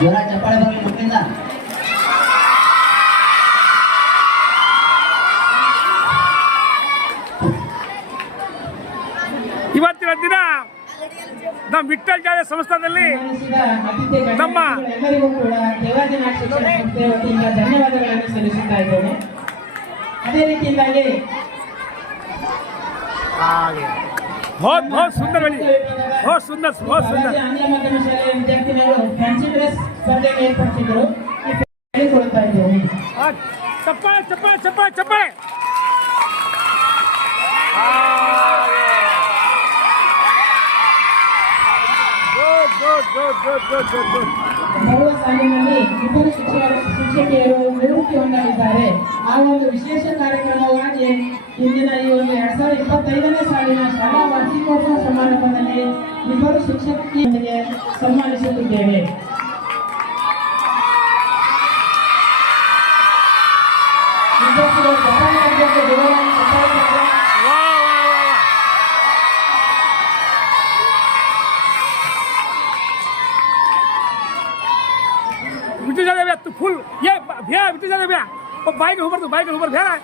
ಜೋರ ಚಪ್ಪಾಳೆ ಬರಲಿ ಮಕ್ಕಳಿಂದ. ಇವತ್ತಿನ ದಿನ ನಮ್ಮ ವಿಠ್ಠಲ್ ಜಾತ್ರೆ ಸಂಸ್ಥಾನದಲ್ಲಿ ನಮ್ಮ ಎಲ್ಲರಿಗೂ ಕೂಡ ದೇವಾದಿನಾಥ ಶಿಕ್ಷಣ ಸಂಸ್ಥೆ ವತಿಯಿಂದ ಧನ್ಯವಾದಗಳನ್ನು ಸಲ್ಲಿಸುತ್ತಾ ಇದ್ದೇನೆ. ಅದೇ ರೀತಿಯಿಂದಾಗಿ बहुत सुंदर बनी, बहुत सुंदर ಆಂಗ್ಲ ಮಾಧ್ಯಮ ಶಾಲೆಯ ವಿದ್ಯಾರ್ಥಿನಿಯರು ಫ್ಯಾನ್ಸಿ ಡ್ರೆಸ್ ಸ್ಪರ್ಧೆಗೆ ಏರ್ಪಡಿಸಿದರು. ಹೇಳಿಕೊಳ್ತಾ ಇದ್ದೇನೆ. ಚಪ್ಪಾಳೆ ಚಪ್ಪಾಳೆ ಚಪ್ಪಾಳೆ ಚಪ್ಪಾಳೆ. ಬರುವ ಸಾಲಿನಲ್ಲಿ ಇಬ್ಬರು ಶಿಕ್ಷಕಿಯರು ನಿವೃತ್ತಿ ಹೊಂದಲಿದ್ದಾರೆ. ಆ ಒಂದು ವಿಶೇಷ ಕಾರ್ಯಕ್ರಮವಾಗಿ ಇಂದಿನ ಈ ಒಂದು 2025ನೇ ಸಾಲಿನ ಶಾಲಾ ವಾರ್ಷಿಕೋತ್ಸವ ಸಮಾರಂಭದಲ್ಲಿ ಇಬ್ಬರು ಶಿಕ್ಷಕಿಯರಿಗೆ ಸನ್ಮಾನಿಸುತ್ತಿದ್ದೇವೆ. बिटू जा तू फुल ये भैया बिटू जा भैया वो बाइक ऊपर भैया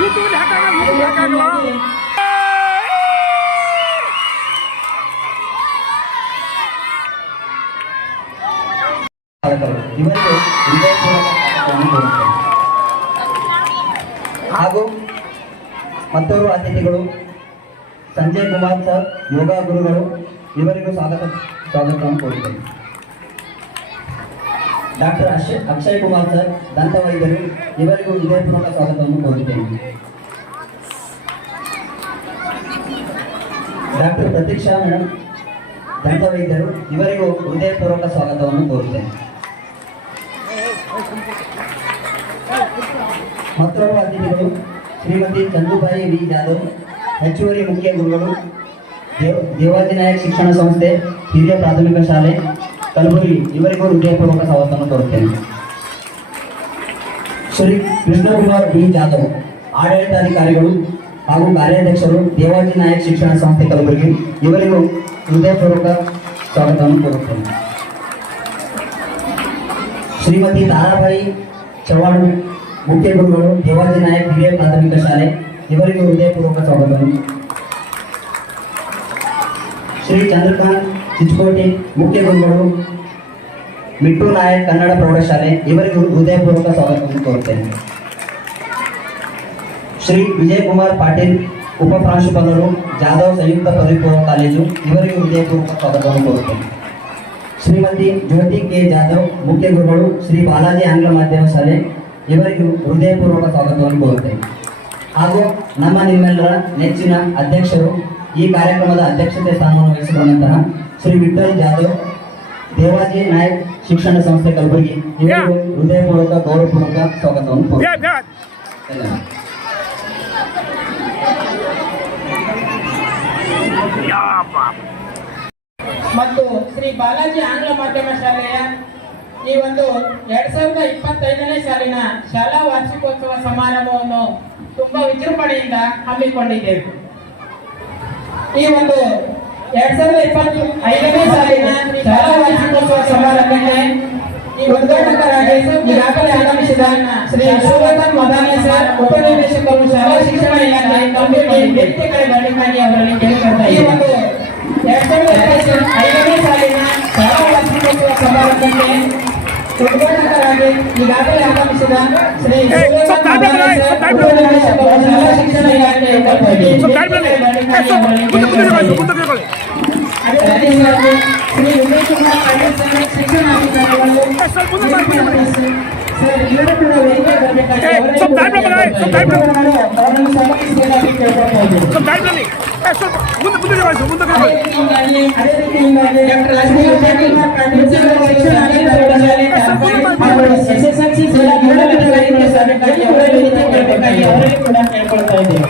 यूट्यूब ಇವರಿಗೆ ಹಾಗೂ ಮತ್ತೋರ್ವ ಅತಿಥಿಗಳು ಸಂಜಯ್ ಕುಮಾರ್ ಸರ್ ಯೋಗ ಗುರುಗಳು ಇವರಿಗೂ ಸ್ವಾಗತವನ್ನು ಕೋರುತ್ತೇನೆ. ಡಾಕ್ಟರ್ ಅಕ್ಷಯ್ ಕುಮಾರ್ ಸರ್ ದಂತ ವೈದ್ಯರು ಇವರಿಗೂ ಹೃದಯಪೂರ್ವಕ ಸ್ವಾಗತವನ್ನು ಕೋರುತ್ತೇನೆ. ಡಾಕ್ಟರ್ ಪ್ರತೀಕ್ಷಾ ಮೇಡಮ್ ದಂತ ವೈದ್ಯರು ಇವರಿಗೂ ಹೃದಯಪೂರ್ವಕ ಸ್ವಾಗತವನ್ನು ಕೋರುತ್ತೇನೆ. ಮತ್ತೋರ್ವ ಅತಿಥಿಗಳು ಶ್ರೀಮತಿ ಚಂದುಬಾಯಿ ವಿ ಜಾಧವ್ ಹೆಚ್ಚುವರಿ ಮುಖ್ಯ ಗುರುಗಳು ದೇವಾದಿನಾಯಕ್ ಶಿಕ್ಷಣ ಸಂಸ್ಥೆ ಹಿರಿಯ ಪ್ರಾಥಮಿಕ ಶಾಲೆ ಕಲಬುರಗಿ ಇವರಿಗೂ ಹೃದಯಪೂರ್ವಕ ಸ್ವಾಗತವನ್ನು ಕೋರುತ್ತೇನೆ. ಶ್ರೀ ಕೃಷ್ಣಕುಮಾರ್ ವಿ ಜಾಧವ್ ಆಡಳಿತಾಧಿಕಾರಿಗಳು ಹಾಗೂ ಕಾರ್ಯಾಧ್ಯಕ್ಷರು ದೇವಾದಿನಾಯಕ್ ಶಿಕ್ಷಣ ಸಂಸ್ಥೆ ಕಲಬುರಗಿ ಇವರಿಗೂ ಹೃದಯಪೂರ್ವಕ ಸ್ವಾಗತವನ್ನು ಕೋರುತ್ತೇನೆ. ಶ್ರೀಮತಿ ತಾರಾಬಾಯಿ ಚವಾಣ್ ಮುಖ್ಯ ಗುರುಗಳು ದೇವಾದಿನಾಯಕ್ ಹಿರಿಯ ಪ್ರಾಥಮಿಕ ಶಾಲೆ ಇವರಿಗೂ ಹೃದಯಪೂರ್ವಕ ಸ್ವಾಗತವನ್ನು. ಶ್ರೀ ಚಂದ್ರಕಾಂತ್ ಚಿಚ್ಕೋಟಿ ಮುಖ್ಯ ಗುರುಗಳು ಮಿಟ್ಟು ನಾಯಕ್ ಕನ್ನಡ ಪ್ರೌಢಶಾಲೆ ಇವರಿಗೂ ಹೃದಯಪೂರ್ವಕ ಸ್ವಾಗತವನ್ನು ಕೋರುತ್ತೇನೆ. ಶ್ರೀ ವಿಜಯ್ ಕುಮಾರ್ ಪಾಟೀಲ್ ಉಪ ಪ್ರಾಂಶುಪಾಲರು ಜಾಧವ್ ಸಂಯುಕ್ತ ಪದವಿ ಪೂರ್ವ ಕಾಲೇಜು ಇವರಿಗೂ ಹೃದಯಪೂರ್ವಕ ಸ್ವಾಗತವನ್ನು ಕೋರುತ್ತೇನೆ. ಶ್ರೀಮತಿ ಜ್ಯೋತಿ ಕೆ ಜಾಧವ್ ಮುಖ್ಯ ಗುರುಗಳು ಶ್ರೀ ಬಾಲಾಜಿ ಆಂಗ್ಲ ಮಾಧ್ಯಮ ಶಾಲೆ ಇವರಿಗೂ ಹೃದಯಪೂರ್ವಕ ಸ್ವಾಗತವನ್ನು ಕೋರುತ್ತೇನೆ. ಹಾಗೂ ನಿಮ್ಮೆಲ್ಲರ ನೆಚ್ಚಿನ ಅಧ್ಯಕ್ಷರು ಈ ಕಾರ್ಯಕ್ರಮದ ಅಧ್ಯಕ್ಷತೆ ಸ್ಥಾನವನ್ನು ವಹಿಸಿಕೊಂಡಂತಹ ಶ್ರೀ ವಿಠ್ಠಲ್ ಜಾಧವ್ ದೇವಾಜಿ ನಾಯಕ್ ಶಿಕ್ಷಣ ಸಂಸ್ಥೆ ಕಲಬುರಗಿ ಇವರಿಗೂ ಹೃದಯಪೂರ್ವಕ ಗೌರವಪೂರ್ವಕ ಸ್ವಾಗತವನ್ನು ಕೋರುತ್ತೇನೆ. ಮತ್ತು ಶ್ರೀ ಬಾಲಾಜಿ ಆಂಗ್ಲ ಮಾಧ್ಯಮ ಶಾಲೆಯ ಈ ಒಂದು 2025ನೇ ಸಾಲಿನ ಶಾಲಾ ವಾರ್ಷಿಕೋತ್ಸವ ಸಮಾರಂಭವನ್ನು ತುಂಬಾ ವಿಜೃಂಭಣೆಯಿಂದ ಹಮ್ಮಿಕೊಂಡಿದ್ದೇವೆ. ಈ ಒಂದು 2025ನೇ ಸಾಲಿನ ಶಾಲಾ ವಾರ್ಷಿಕೋತ್ಸವ ಸಮಾರಂಭಕ್ಕೆ ಈ ಉದ್ಘಾಟಕರಾಗಿ ಈಗಾಗಲೇ ಆಗಮಿಸಿದ ಶ್ರೀ ಶಿವವರ್ಧನ್ ಮದಾನೆ ಸರ್ ಉಪನಿರ್ದೇಶಕರು ಶಾಲಾ ಶಿಕ್ಷಣ ಇಲಾಖೆ ಕಲಬುರಗಿ ವೇದಿಕೆ ಕಡೆ ಬರಲಿಕ್ಕಾಗಿ ಅವರಲ್ಲಿ ಕೇಳಿಕೊಳ್ತಾ ಈ ಒಂದು 2025ನೇ ಸಾಲಿನ ಶಾಲಾ ವಾರ್ಷಿಕೋತ್ಸವ ಸಮಾರಂಭಕ್ಕೆ ಉದ್ಘಾಟಕರಾಗಿ ಈಗಾಗಲೇ ಆಗಮಿಸಿದ ಶ್ರೀ ಶಿವವರ್ಧನ್ ಮದಾನೆ ಸರ್ ಉಪನಿರ್ದೇಶಕರು ಶಾಲಾ ಶಿಕ್ಷಣ ಇಲಾಖೆ ಕಲಬುರಗಿ ಶ್ರೀ ವಿಜಯ್ ಕುಮಾರ್ ಪಾಟೀಲ್ ಸರ್ ಶಿಕ್ಷಣಾಧಿಕಾರಿಗಳು ಸರ್ ಎಲ್ಲರೂ ಕೂಡ ವೇದಿಕೆ ಬರಬೇಕಾಗಿ ಅವರನ್ನು ಸ್ವಾಗತಿಸಬೇಕಾಗಿ ಕೇಳ್ಕೊಳ್ತಾ ಇದ್ದೇವೆ. ಅದೇ ರೀತಿಯಿಂದಾಗಿ ಡಾಕ್ಟರ್ ರಾಜಕುಮಾರ್ ಪಾಟೀಲ್ ಶಿಕ್ಷಣಾಧಿಕಾರಿಗಳ SSLC ಜಿಲ್ಲಾ ವೇದಿಕೆ ಬರಬೇಕಾಗಿ ಅವರನ್ನು ಕೂಡ ಕೇಳ್ಕೊಳ್ತಾ ಇದ್ದೇವೆ.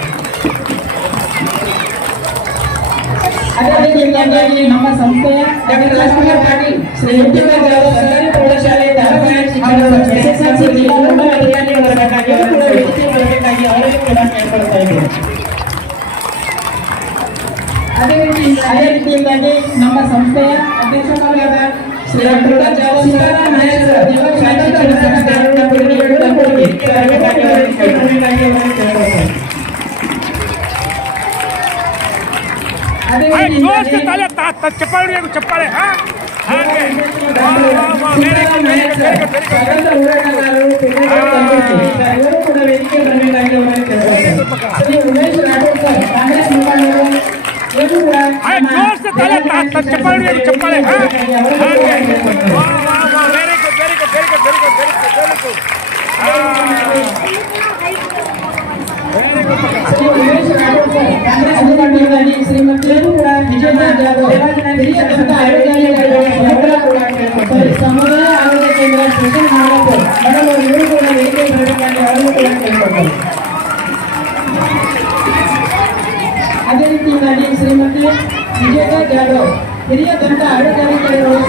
ಅದೇ ರೀತಿಯಿಂದಾಗಿ ನಮ್ಮ ಸಂಸ್ಥೆಯ ಡಾಕ್ಟರ್ ರಾಜಕುಮಾರ್ ಪಾಟೀಲ್ श्री युक्तिकांत जाधव सरकारी प्रौढशाಲೆ ಧಾರವಾಡ ಶಿಕ್ಷಣ ಸಂಸ್ಥೆ SSLC ಜಿಲ್ಲಾ ನೋಡಲ್ ಅಧಿಕಾರಿ ವರ್ಗಕ್ಕಾಗಿ ಅವರು ವೇದಿಕೆ ಬರಬೇಕಾಗಿ ಅವರಿಗೆ ಕೂಡ ಕೇಳ್ಕೊಳ್ತಾ ಇದ್ದೇವೆ. ಅದೇ ರೀತಿಯಿಂದಾಗಿ ನಮ್ಮ ಸಂಸ್ಥೆಯ ಅಧ್ಯಕ್ಷರಾದ ಶ್ರೀ ಡಾಕ್ಟರ್ ಸೀತಾರಾಮ್ ನಾಯಕ್ ಸರ್ ಸ್ವಾತಂತ್ರ್ಯ ಸಂಸ್ಥೆಯ ಕೊಡುಗೆಗಳು ತಮಗೆ ಬರಬೇಕಾಗಿ ಅವರಿಗೆ ಕೇಳ್ಕೊಳ್ಬೇಕಾಗಿ ಅವರಿಗೆ ಕೇಳ್ಕೊಳ್ತಾ ಇದ್ದೇವೆ. ಅದೇ जोर से ರೀತಿಯಿಂದಾಗಿ ताले चप्पल चप्पल है हाँ ಸೀತಾರಾಮ್ ನಾಯಕ್ ಸರ್ ಸ್ವಾತಂತ್ರ್ಯ ಹೋರಾಟಗಾರರು ಇವರು ಕೂಡ ವೇದಿಕೆ ಬರಬೇಕಾಗಿ ಅವರಿಗೆ ಕೇಳ್ಕೊಳ್ತಾ ಇದ್ದೇವೆ. ಶ್ರೀ ಉಮೇಶ್ ರಾಠೋಡ್ ಸರ್ ಕಾಂಗ್ರೆಸ್ ಮುಖಂಡರು ಇವರು ಕೂಡ जोर से ताले चप्पल चप्पल है हाँ very good very good very good very good very good Shri Umesh Rathod sir Congress ಮುಖಂಡರಾಗಿ ಶ್ರೀಮತಿ ವಿಜಯಾ ಜಾಧವ್ ಹಿರಿಯ ಸಂಘ ಆಯೋಜನೆಗಳು ಸಮುದಾಯ ಆರೋಗ್ಯ ಕೇಂದ್ರ ಸ್ಟೇಷನ್ ನಾಗಪುರ ಮೇಡಮ್ ಇವರು ಕೂಡ ವೇದಿಕೆ ಬರಬೇಕಾಗಿ ಅವರನ್ನು ಕೂಡ ಕೇಳ್ಕೊಳ್ತಾರೆ. ಅದೇ ರೀತಿಯಾಗಿ ಶ್ರೀಮತಿ ವಿಜಯಾ ಜಾಧವ್ ಹಿರಿಯ ದಂತ ಆಡಳಿತಾಧಿಕಾರಿಗಳು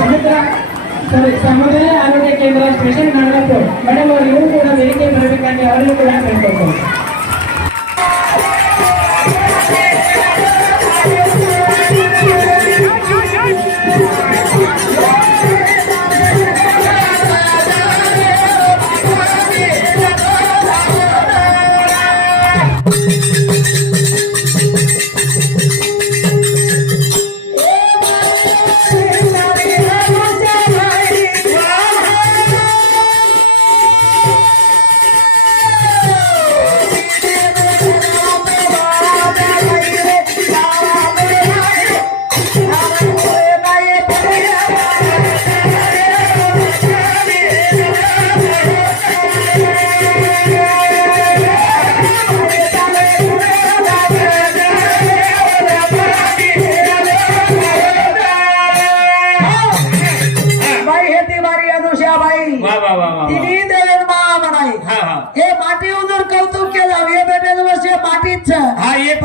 ಸಮುದಾಯ ಆರೋಗ್ಯ ಕೇಂದ್ರ ಸ್ಟೇಷನ್ ನಾಗಪುರ ಮೇಡಮ್ ಇವರು ಕೂಡ ವೇದಿಕೆ ಬರಬೇಕಾಗಿ ಅವರನ್ನು ಕೂಡ ಕೇಳ್ಕೊಳ್ತಾರೆ.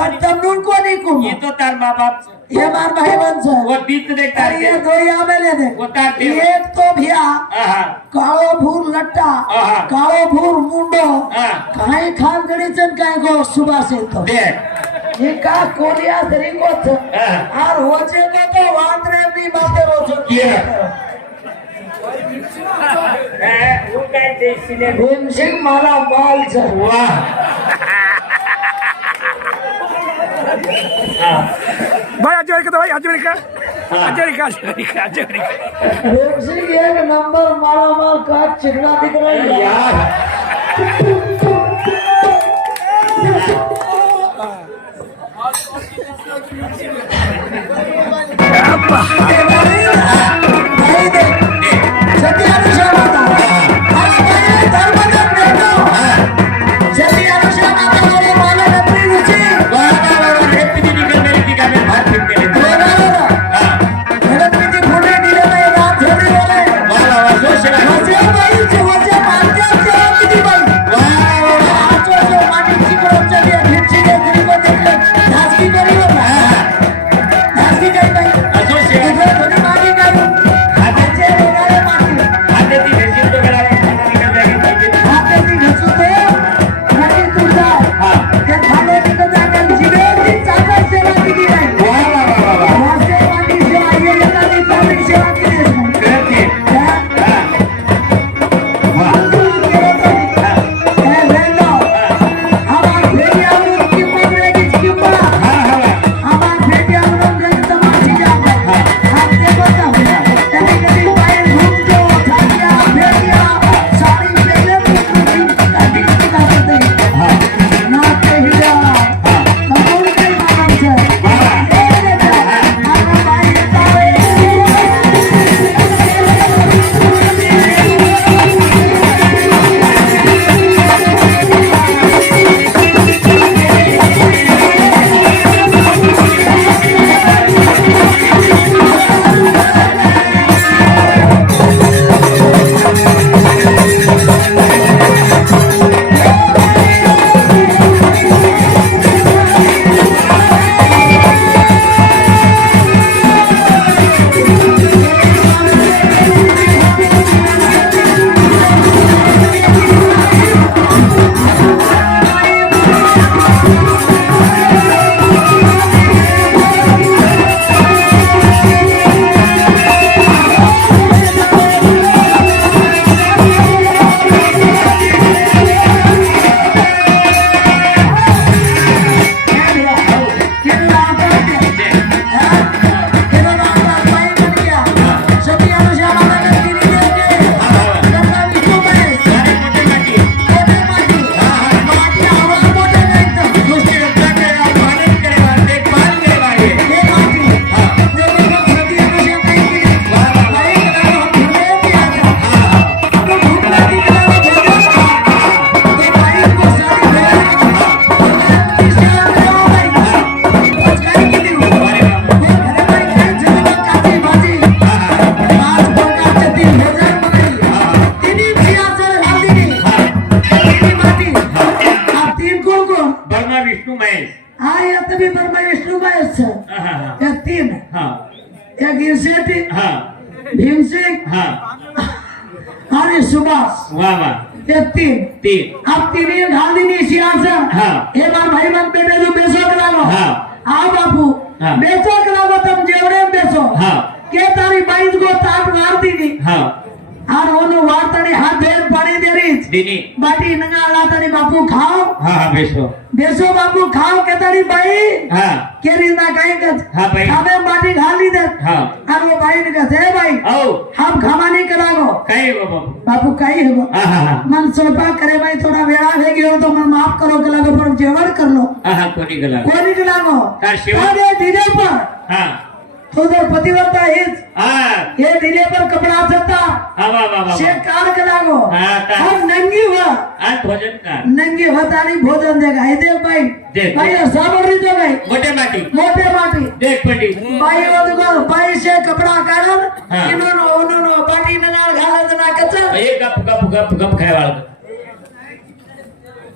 ये तो तार माँ बाप ये मार भाई बन से वो बीत देखता अरे ये दो यहाँ में ले दे वो तार दे एक तो भैया हाँ कालो भूर लट्टा हाँ। कालो भूर मुंडो हाँ। कहीं खान गणी चन कहीं को सुबह से तो दे ये का कोरिया तरीको थे हाँ। और होचे का तो वांद्रे भी माते रोचो ये वो कहते इसलिए भीम सिंह माला माल से वाह भाई अजमेर भाई अजमेर भीम सिंह एक नंबर माला माल का चिकना दिख रहा है यार धासकी हा भीमसिंग हा आणि सुभाष वा वा ये तीन तीन अब तीन गांधी सिंहासन हाँ। हे बार भाई मन बेटे जो बेसो करा हाँ। आओ बापू हाँ। बेसो करा तुम जेवड़े बेसो हाँ। के तारी बाईस को ताप मारती थी हा और ओनो वार्तनी हाथ धोए पानी दे रही दिनी बाटी नंगा आला तारी बापू खाओ हा हा बेसो बेसो बापू खाओ के तारी बाई हा केरी ना कहीं कर हाँ भाई। हमें बाटी खा ली दे हाँ। और वो भाई ने कहा "हे भाई औ हम खामा नहीं करागो काय गो बाबू बापू कहीं है हा हा हा मन सोपा करे भाई थोड़ा वेड़ा है गयो तो मन माफ करो के लगो पर जेवर कर लो हा कोणी गला कोई नहीं लागो का शिवा? अरे डीजे पर हा तो पतिव्रता हिज हा ये डीजे पर कपड़ा सकता हा वा वा वा से कार के लागो हाँ, कार। हम नंगी हुआ आज भोजन का नंगी होतानी भोजन देगा हे देव भाई देख। भाई साबरी तो भाई मोठे माटी मोटे माटी देख पटी भाई वो देखो भाई से कपड़ा कारण हाँ। इन्होंने पाटी नगार घाले ना कच्चा एक गप खाय वाळ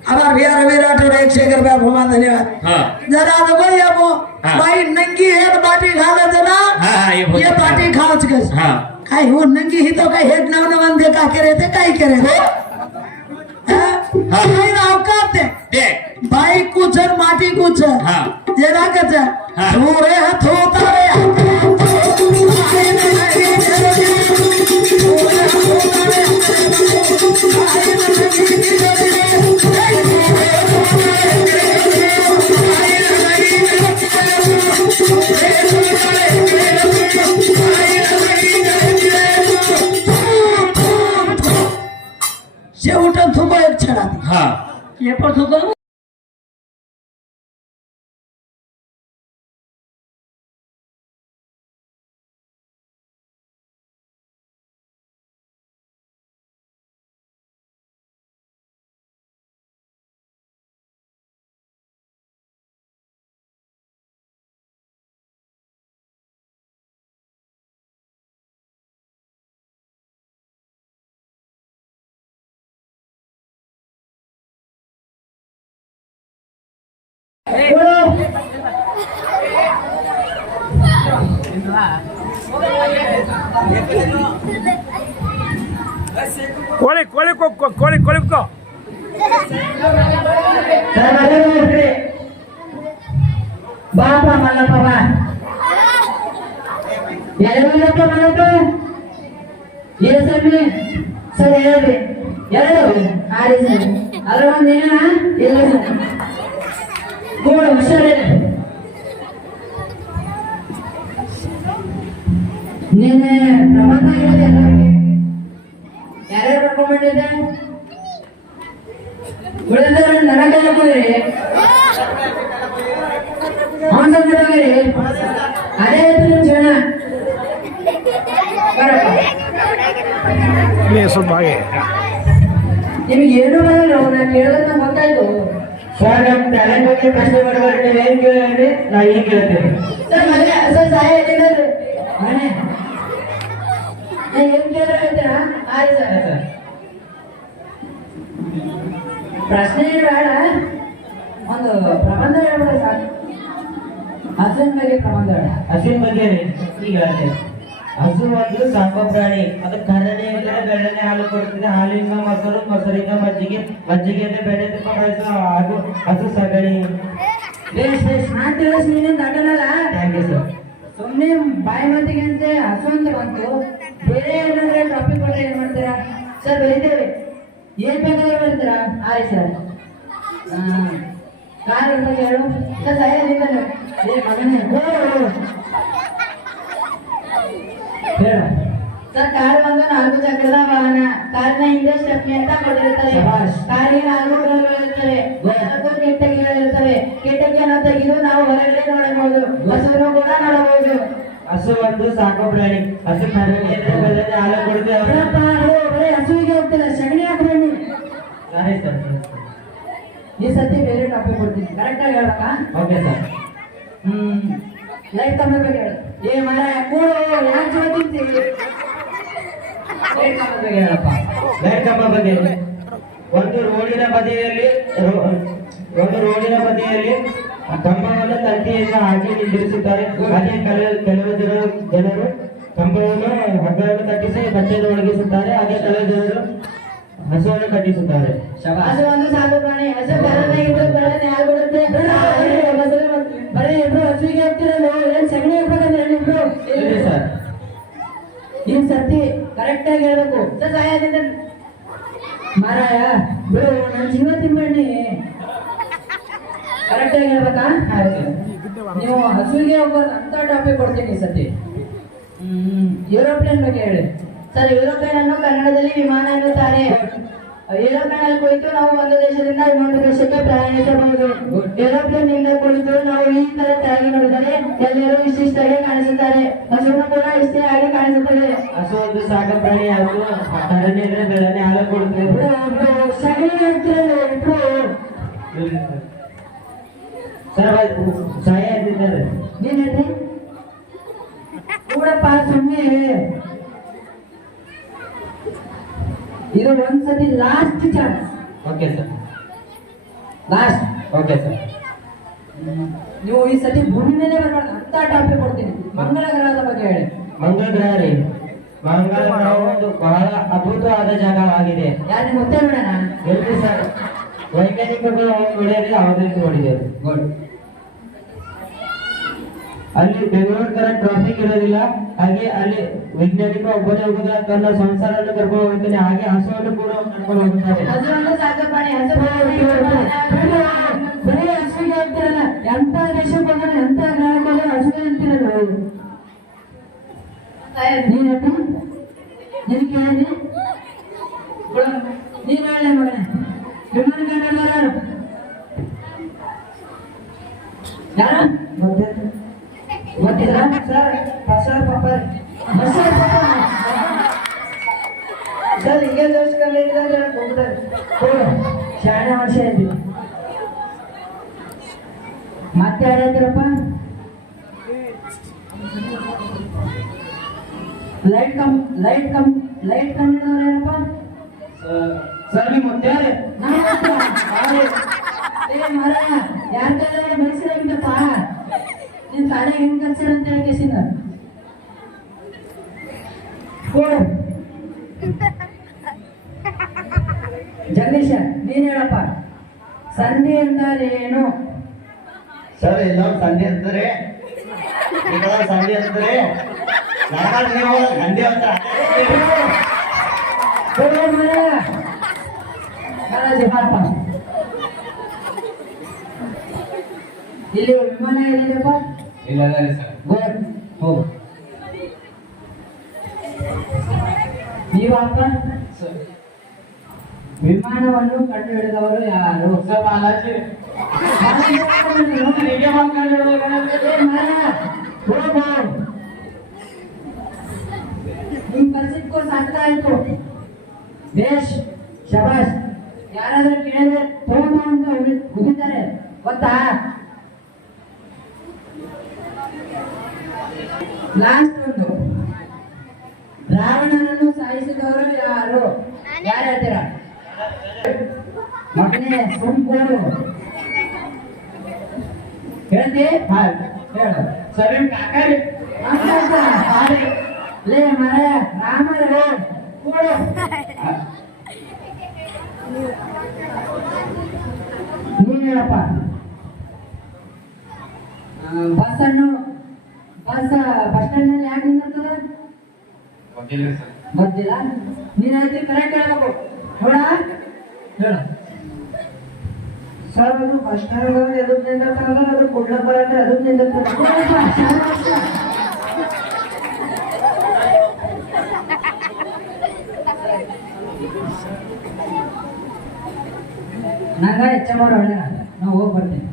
हमार भैया रवि राठौर 100 रुपया भूमा धन्यवाद हाँ जरा देखो ये वो हाँ। भाई नंगी है तो बाटी खा ले देना हाँ, हाँ, ये भोजन ये बाटी खाओ चुके हाँ काई वो नंगी ही तो काई हेड नवन देखा करे थे काई करे थे हाँ। भाई ना औकात है देख भाई कुछ और माटी कुछ है हाँ जरा कचा हाँ। थोड़े हाथ होता रे शेवटन थुको एक छड़ा दी हाँ ये पर थुको ಕೋಳಿ ಕೋಳಿ ಕೋಳಿ ಕೋಳಿ ಕೋ बापा मला बाबा ಎಲ್ಲಪ್ಪ ಮನಪ್ಪ ये सब में सर ಹೇಳಿ ಎರಡು ಆಡಿ ಸರ್ ಅದ್ರ ಒಂದು ಏನ ಇಲ್ಲ ಸರ್ ಗೋಡ ಹುಷಾರಿಲ್ಲ ನೀನೆ ಪ್ರಬಂಧ ಹೇಳಿದೆ ಎಲ್ಲರಿಗೆ ಯಾರ್ಯಾರು ಬರ್ಕೊಂಡ್ಬಿಟ್ಟಿದ್ದೆ ಉಳಿದವರು ನನಗೆಲ್ಲ ಕೊಡ್ರಿ ಅವನ್ ಸಂಗಡವರಿ ಅದೇ ಹೇಳ್ತೀನಿ ನಿಮ್ ಜೀವನ ಸ್ವಲ್ಪ ಹಾಗೆ ನಿಮ್ಗೆ ಏನು ಬರಲ್ಲ ನಾನು ಹೇಳೋದನ್ನ ಗೊತ್ತಾಯ್ತು ಸರ್ ನಮ್ಮ ಟ್ಯಾಲೆಂಟ್ ಬಗ್ಗೆ ಪ್ರಶ್ನೆ ಮಾಡುವಾಗ ನೀವು ಏನ್ ಕೇಳಿದ್ರಿ ನಾ ಈಗ ಕೇಳ್ತೇನೆ ಸರ್ ಮನೆ ಸರ್ ಸಹಾಯ ಹೇಳಿದ್ರೆ ಮನೆ ಏನ್ ಕೇಳಿದ್ರೆ ಹೇಳ್ತೀರಾ ಆಯ್ತು ಸರ್ ಪ್ರಶ್ನೆ ಏನು ಬೇಡ ಒಂದು ಪ್ರಬಂಧ ಹೇಳ್ಬಿಡ ಸಾಕು ಹಸುವಿನ ಬಗ್ಗೆ ಪ್ರಬಂಧ ಬೇಡ ಹಸುವಿನ ಬಗ್ಗೆ ರೀ ಈಗ ಹೇಳ್ತೇನೆ ಹಸು ಒಂದು ಸಾಕು ಪ್ರಾಣಿ ಅದು ಕರಡಿ ಇದ್ರೆ ಬೆಣ್ಣೆ ಹಾಲು ಕೊಡ್ತಿದೆ ಹಾಲಿನ ಮೊಸರು ಮೊಸರಿನ ಮಜ್ಜಿಗೆ ಮಜ್ಜಿಗೆಯಿಂದ ಬೆಳೆ ತುಪ್ಪ ಬಳಸೋ ಹಾಗೂ ಹಸು ಸಗಣಿ ಬೇಸ್ ಬೇಸ್ ನಾನು ತಿಳಿಸ್ ನೀನೇನು ದಾಟಲ್ಲ ಥ್ಯಾಂಕ್ ಯು ಸರ್ ಸುಮ್ಮನೆ ಬಾಯಿ ಮಾತಿಗೆ ಅಂತ ಹಸು ಅಂತ ಬಂತು ಬೇರೆ ಏನಾದ್ರೆ ಟಾಪಿಕ್ ಕೊಟ್ಟರೆ ಏನ್ ಮಾಡ್ತೀರಾ ಸರ್ ಬರೀತೇವೆ ಏನ್ ಬೇಕಾದ್ರೆ ಬರ್ತೀರಾ ಆಯ್ತು ಸರ್ ಕಾರ್ ಅಂತ ಹೇಳು ಸರ್ ಸಹಾಯ ಏ ಮಗನೇ ಹೇಳ ಸರ್ ಕಾರ್ ಬಂದು 4 ಚಕ್ರದ ವಾಹನ ಕಾರ್ನ ಹಿಂದೆ ಸ್ಟೆಪ್ನಿ ಅಂತ ಕೊಟ್ಟಿರ್ತಾರೆ ಕಾರಿನ 4 ಇರ್ತವೆ ಕಿಟಕಿಗಳಿರ್ತವೆ ಕಿಟಕಿಯನ್ನು ತೆಗೆದು ನಾವು ಹೊರಗಡೆ ನೋಡಬಹುದು ಹಸುವನ್ನು ಕೂಡ ನೋಡಬಹುದು ಹಸು ಒಂದು ಸಾಕು ಪ್ರಾಣಿ ಹಸು ಕರಡಿ ಇದ್ರೆ ಬೆಳೆ ಹಾಲು ಕೊಡ್ತೇವೆ ಹಸುವಿಗೆ ಹೋಗ್ತಿಲ್ಲ ಸಗಣಿ ಹಾಕ್ಬೇಡಿ ಸರಿ ಸರ್ ಈ ಸತಿ ಬೇರೆ ಟಾಪಿಕ್ ಕೊಡ್ತೀನಿ ಕರೆಕ್ಟ್ ಆಗಿ ಹೇಳಕ್ಕ ಓಕೆ ಸರ್ ಲೈಟ್ ತಮ್ಮ ಹೇಳು ಏ ಮರ ಕೂಡು ಯಾಕೆ ಹೇಳ್ತಿರ್ತೀವಿ ಲೈಟ್ ತಮ್ಮ ಬಗ್ಗೆ ಹೇಳಪ್ಪ ಲೈಟ್ ಕಂಬ ಬಗ್ಗೆ ಒಂದು ರೋಡಿನ ಬದಿಯಲ್ಲಿ ಕಂಬವನ್ನು ತಂತಿಯಿಂದ ಹಾಕಿ ನಿಂದಿರಿಸುತ್ತಾರೆ ಅದೇ ಕೆಲವು ಜನರು ಕಂಬವನ್ನು ಹಗ್ಗವನ್ನು ಕಟ್ಟಿಸಿ ಬಟ್ಟೆಯನ್ನು ಒಣಗಿಸುತ್ತಾರೆ. ಹಾಗೆ ತಲೆದೇವರು ಹಸುವನ್ನು ಕಟ್ಟಿಸುತ್ತಾರೆ. ಹಸು ಒಂದು ಸಾಕು ಪ್ರಾಣಿ. ಹಸು ಕರನಾಗಿದ್ದು ಬೆಳಗ್ಗೆ ಹಾಲು ಕೊಡುತ್ತೆ. ಬರೀ ಇಬ್ರು ಹಸುವಿಗೆ ಹೋಗ್ತಿರಲ್ಲ, ಏನ್ ಸಗಣಿ ಹಾಕ್ಬೇಕಂದ್ರೆ ಇಬ್ರು ಸರಿ ಸರ್. ಈ ಸರ್ತಿ ಕರೆಕ್ಟ್ ಆಗಿ ಹೇಳ್ಬೇಕು. ಸರ್ ಸಹಾಯದಿಂದ ಮಾರಾಯ ಬಿಡು, ನನ್ನ ಜೀವ ತಿಂಬಣ್ಣಿ ಕರೆಕ್ಟ್ ಆಗಿ ಹೇಳ್ಬೇಕಾ? ನೀವು ಹಸುವಿಗೆ ಹೋಗೋದು ಅಂತ ಟಾಪಿಕ್ ಕೊಡ್ತೀನಿ ಈ ಸತಿ. ಏರೋಪ್ಲೇನ್ ಬಗ್ಗೆ ಹೇಳಿ ಸರ್. ಏರೋಪ್ಲೇನ್ ಅನ್ನು ಕನ್ನಡದಲ್ಲಿ ವಿಮಾನ ಎನ್ನುತ್ತಾರೆ. ಏರೋಪ್ಲೇನ್ ಅಲ್ಲಿ ಕುಳಿತು ನಾವು ಒಂದು ದೇಶದಿಂದ ಇನ್ನೊಂದು ದೇಶಕ್ಕೆ ಪ್ರಯಾಣಿಸಬಹುದು. ಏರೋಪ್ಲೇನ್ ನಿಂದ ಕುಳಿತು ನಾವು ಈ ತರ ತೆಳಗೆ ನೋಡಿದರೆ ಎಲ್ಲರೂ ಇಷ್ಟಿಷ್ಟಾಗಿ ಕಾಣಿಸುತ್ತಾರೆ. ಹಸುವನ್ನು ಕೂಡ ಇಷ್ಟೇ ಆಗಿ ಕಾಣಿಸುತ್ತದೆ. ಹಸು ಒಂದು ಸಾಕ ಪ್ರಾಣಿ. ಹಸು ತಡನೆ ಇದ್ರೆ ಬೆಳನೆ ಹಾಲು ಕೊಡುತ್ತೆ. ಸಗಣಿ ಹೇಳ್ತಿರಲ್ಲ ಇಬ್ರು. ಸರ್ ಸಹಾಯ ಅಂತಿದ್ದಾರೆ. ಏನ್ ಹೇಳ್ರಿ ಕೂಡಪ್ಪ ಸುಮ್ಮನೆ. ಇದು ಒಂದ್ಸತಿ last chance. Okay sir. Last. Okay sir. ನೀವು ಈ ಸತಿ ಭೂಮಿ ಮೇಲೆ ಬರಬಾರ್ದು ಅಂತ ಟಾಪಿಕ್ ಕೊಡ್ತೀನಿ. ಮಂಗಳ ಗ್ರಹದ ಬಗ್ಗೆ ಹೇಳಿ. ಮಂಗಳ ಗ್ರಹ ರೀ. ಮಂಗಳ ಗ್ರಹ ಒಂದು ಬಹಳ ಅದ್ಭುತವಾದ ಜಾಗವಾಗಿದೆ. ಯಾರು ನಿಮ್ಗೆ ಗೊತ್ತೇ ಬಿಡೋಣ. ಹೇಳ್ರಿ ಸರ್. ವೈಜ್ಞಾನಿಕಗಳು ನೋಡಿದ್ರೆ ಅವಧಿ ನೋಡಿದ್ದೇವೆ. ಗುಡ್. ಅಲ್ಲಿ ಬೆಂಗಳೂರು ತರ ಟ್ರಾಫಿಕ್ ಇರೋದಿಲ್ಲ. ಹಾಗೆ ಅಲ್ಲಿ ವೈಜ್ಞಾನಿಕ ಒಬ್ಬನೇ ಹೋಗುದ ತನ್ನ ಸಂಸಾರವನ್ನು ಕರ್ಕೊಂಡು ಹೋಗ್ತಾನೆ. ಹಾಗೆ ಹಸುವನ್ನು ಕೂಡ ಕರ್ಕೊಂಡು ಹೋಗುತ್ತಾರೆ. ಹಸುವನ್ನು ಸಾಕು ಪ್ರಾಣಿ. ಹಸು ಬರೀ ಹಸುವಿಗೆ ಹೇಳ್ತಿರಲ್ಲ. ಎಂತ ದೇಶಕ್ಕೆ ಹೋಗೋಣ, ಎಂತ ಗ್ರಹಕ್ಕೆ ಹೋಗೋಣ, ಹಸುವಿಗೆ ಅಂತಿರಲ್ಲ. ನೀನ್ ನಿನ್ ಕೇಳಿ ನೀನ್ ಹೇಳ ಮಗನ. ವಿಮಾನ ಕಂಡ ಯಾರು ಗೊತ್ತಿಲ್ಲ ಸರ್. ಬಸವರ್ ಪಾಪ ಸರ್ ಹಿಂಗೆ ದೋಷ ಕಂಡಿದ್ದಾರೆ. ಶಾಣೆ ವರ್ಷ ಇದ್ದೀವಿ. ಮತ್ತೆ ಯಾರು ಹೇಳ್ತೀರಪ್ಪ? ಲೈಟ್ ಕಂಡಿದ್ದವ್ರು ಏನಪ್ಪ? ಸರ್ ನೀವು ಮುತ್ತಾರೆ. ಮರ ಯಾರ ಕೈಲಾಗ ಬೆಳೆಸಿರಂತಪ್ಪ. ನಿನ್ ಶಾಲೆ ಹೆಂಗ್ ಕಲ್ಸರ್ ಅಂತ ಹೇಳ್ಕೇಸಿದ ಜಗದೀಶ ನೀನ್ ಹೇಳಪ್ಪ. ಸಂಧಿ ಅಂತಾರೆ ಏನು? ಸರ್ ಎಲ್ಲ ಸಂಧಿ ಅಂತಾರೆ. ಸಂಧಿ ಅಂತಾರೆ ನೀವು ಗಂಡಿ ಅಂತ ಇಲ್ಲಿ ವಿಮಾನ ಏನಿದೆಪ್ಪ? ಇಲ್ಲ ಸರ್. ಗೋಡ್ ಹೋಗು. ನೀವಪ್ಪ ವಿಮಾನವನ್ನು ಕಂಡು ಹಿಡಿದವರು ಯಾರು? ಸರ್ ಬಾಲಾಜಿ. ನಿಮ್ ಪರಿಸ್ಥಿತಿ ಕೋರ್ಸ್ ಆಗ್ತಾ ಆಯ್ತು. ಬೇಷ್ ಶಬಾಷ್. ಯಾರಾದ್ರೂ ಕೇಳಿದ್ರೆ ತೋಟ ಅಂತ ಹುಡುಗಿದ್ದಾರೆ ಗೊತ್ತಾ? ಲಾಸ್ಟ್ ಒಂದು ರಾವಣನನ್ನು ಸಾಯಿಸಿದವರು ಯಾರು? ಯಾರು ಹೇಳ್ತೀರಾ? ಮಗನೇ ಸುಮ್ಕೂಡು. ಹೇಳ್ತಿ? ಹೇಳು. ಸರ್ ನಿಮ್ ಕಾಕಾರಿ. ಲೇ ಮರ ರಾಮರೇ ಕೂಡು. ನೀನ್ ಹೇಳಪ್ಪ. ಬಸ್ ಸ್ಟ್ಯಾಂಡ್ ನಲ್ಲಿ ಯಾಕೆ ನಿಂತಿರ್ತದ? ಗೊತ್ತಿಲ್ಲ. ನೀನ್ ಹೇಳ್ತೀವಿ ಕರೆಕ್ಟ್ ಹೇಳ್ಬೇಕು. ನೋಡ ಹೇಳ ಸರ್. ಅದು ಬಸ್ ಸ್ಟ್ಯಾಂಡ್ ಎದುರು ನಿಂತಿರ್ತಾನಲ್ಲ, ಅದು ಕುಡ್ಲಕ್ ಬರಟ್ರೆ ಅದು ನಿಂತಿರ್ತಾನೆ. ನಂಗ ಹೆಚ್ಚ ಮಾಡೋ ಒಳ್ಳೆ ನಾವು ಹೋಗಿ ಬರ್ತೀನಿ.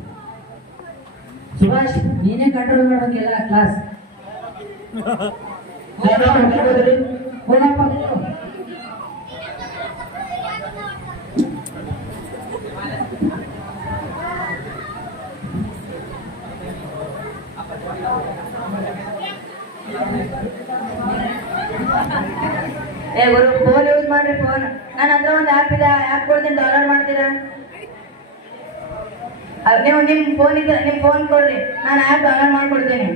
ಸುಭಾಷ್ ನೀನೇ ಕಂಟ್ರೋಲ್ ಮಾಡ್ಬೇಕಿಲ್ಲ ಕ್ಲಾಸ್. ಹೋಗಪ್ಪ. ಏ ಗುರು ಫೋನ್ ಯೂಸ್ ಮಾಡ್ರಿ. ಫೋನ್ ನನ್ನ ಹತ್ರ ಒಂದು ಆ್ಯಪ್ ಇದೆ. ಆ್ಯಪ್ ಕೊಡ್ತೀನಿ, ಡೌನ್ಲೋಡ್ ಮಾಡ್ತೀರಾ? ನೀವು ನಿಮ್ಮ ಫೋನ್ ಇದೆ, ನಿಮ್ಮ ಫೋನ್ ಕೊಡ್ರಿ, ನಾನು ಆ್ಯಪ್ ಡೌನ್ಲೋಡ್ ಮಾಡ್ಕೊಡ್ತೀನಿ.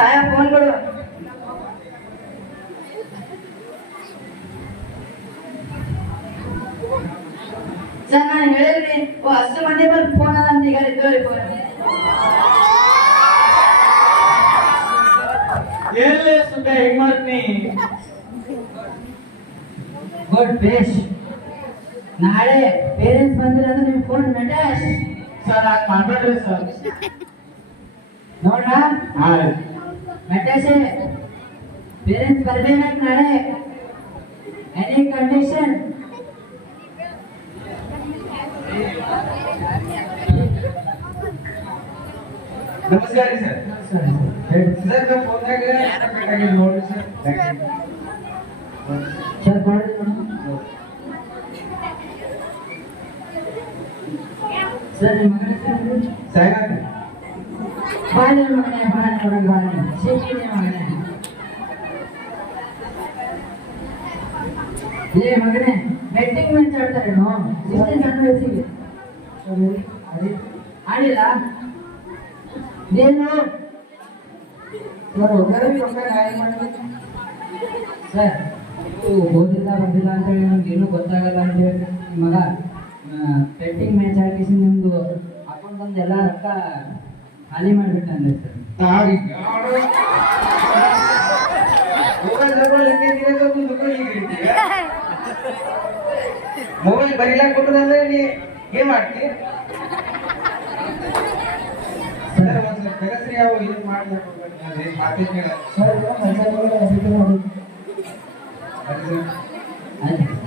ಸಾಯ ಫೋನ್ ಕೊಡು. ಸರ್ ನಾನು ಹೇಳಿದ್ರಿ ಅಷ್ಟು ಮಂದಿ ಬಂದು ಫೋನ್ ಅಂತ ಈಗ ಇದ್ದವ್ರಿ ಫೋನ್ ಎಲ್ಲಿ ಸುತ್ತ ಹೆಂಗ್ ಮಾಡ್ತೀನಿ ಗುಡ್ ಬೇಷ್. ನಾಳೆ ಪೇರೆಂಟ್ಸ್ ಬಂದಿಲ್ಲ ಅಂದ್ರೆ ನಿಮ್ ಫೋನ್ ನಟೇಶ್ ಸರ್ ಹಾಗೆ ಮಾಡ್ಬೇಡ್ರಿ ಸರ್. ನೋಡ್ರ ಹಾ ರೀ ನಟೇಶ್ ಪೇರೆಂಟ್ಸ್ ಬರ್ಬೇಕಂತ ನಾಳೆ ಎನಿ ಕಂಡೀಷನ್ ನಮಸ್ಕಾರ ರೀ ಸರ್. ಸರ್ ನಮ್ಮ ಫೋನ್ಯಾಗ ಬೇಕಾಗಿಲ್ಲ ನೋಡ್ರಿ ಸರ್. ಸರ್ ಕೊಡ್ರಿ ಸರ್ ನಿಮ್ಮ ಮಗನ ಹೆಸರು ಸಾಯ್ನಾಥ್ ರೀ. ಬಾಳೆ ಮಗನೇ ಬಾಳೆ ಕೊಡೋಣ ಬಾಳೆ ಸಿಕ್ಕಿದೆ ಮಗನೇ. ಏ ಮಗನೇ ಬೆಟ್ಟಿಂಗ್ ಮ್ಯಾಚ್ ಆಡ್ತಾರೇನೋ ಇಷ್ಟೇ ಸಣ್ಣ ವಯಸ್ಸಿಗೆ ಆಡಿಲ್ಲ ಏನು ಸರ್ ಸರ್ ಓದಿಲ್ಲ ಬಂದಿಲ್ಲ ಅಂತೇಳಿ ನಮ್ಗೆ ಏನೂ ಗೊತ್ತಾಗಲ್ಲ ಅಂತೇಳಿ ಮಗ ಬೆಟ್ಟಿಂಗ್ ಮ್ಯಾಚ್ ಹಾಕಿಸಿ ನಿಮ್ದು ಅಕೌಂಟ್ ಬಂದು ಎಲ್ಲ ರೊಕ್ಕ ಖಾಲಿ ಮಾಡಿಬಿಟ್ಟಂದ್ರೆ ಸರ್ ಮೊಬೈಲ್ ಬರೀಲಾಕ್ ಕೊಟ್ಟದಂದ್ರೆ ನೀ ಏನ್ ಮಾಡ್ತಿ ಸರ್ ಒಂದು ಕಗಸ್ರಿ ಯಾವ ಏನ್ ಮಾಡ್ಲಾಕ್ ಹೋಗ್ಬೇಡ್ರಿ ಮಾತಿನ ಸರ್ ಸರ್